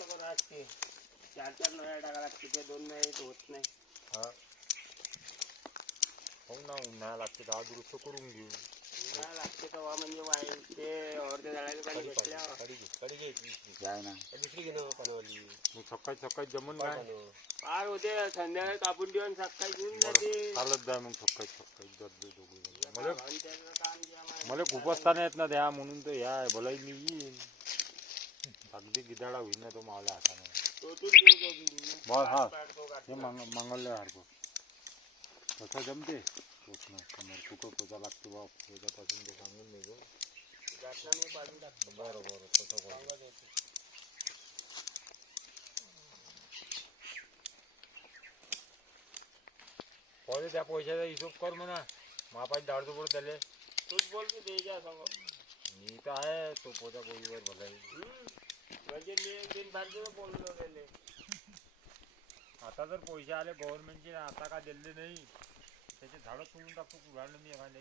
जास्त करा लागते 4-4 नळ्या टाका लागते ते 2 नाही होत नाही हा हो ना उन्हाळा लागते दहा दुरुस्त करून घेऊ उन्हाळा लागते तेव्हा म्हणजे वाईल ते अर्ध्या झाडाला काही भेटल्या जाय ना दुसरी घेणं पानवाली मग सकाळी सकाळी जमून काय पार होते संध्याकाळी कापून ठेवून सकाळी घेऊन जाते चालत जाय मग सकाळी सकाळी दर्द दोघे मला त्याचं काम जे आम्हाला मला खूप असताना येत ना द्या म्हणून तर या भलाई मी येईन अगदी गिदाडा होईल ना तो मावल्या हाताने तोतून देऊ दोघी बस हा पाडतो हे काढतो मंगलल्या सारखं कसं जमते पोचणं समोर कुठं पोचा लागते बा पोच्यापासून ते सांगून नाही गो जातना मी पाडून टाकतो बरं बरं तसं बरं सांगत येते पहिले त्या पैशाचा हिशोब कर म्हणा महापाई दाडतो पडत त्याले तूच बोल की द्यायच्या सांग मी तर आहे तो पोचा पोळीवर भलाई म्हणजे मी 3 तारखेला बोललो गेले आता जर पैसे आले गव्हर्नमेंटचे आता का दिले नाही त्याचे झाडं तोडून टाकतो कुऱ्हाडलं मी एखाद्या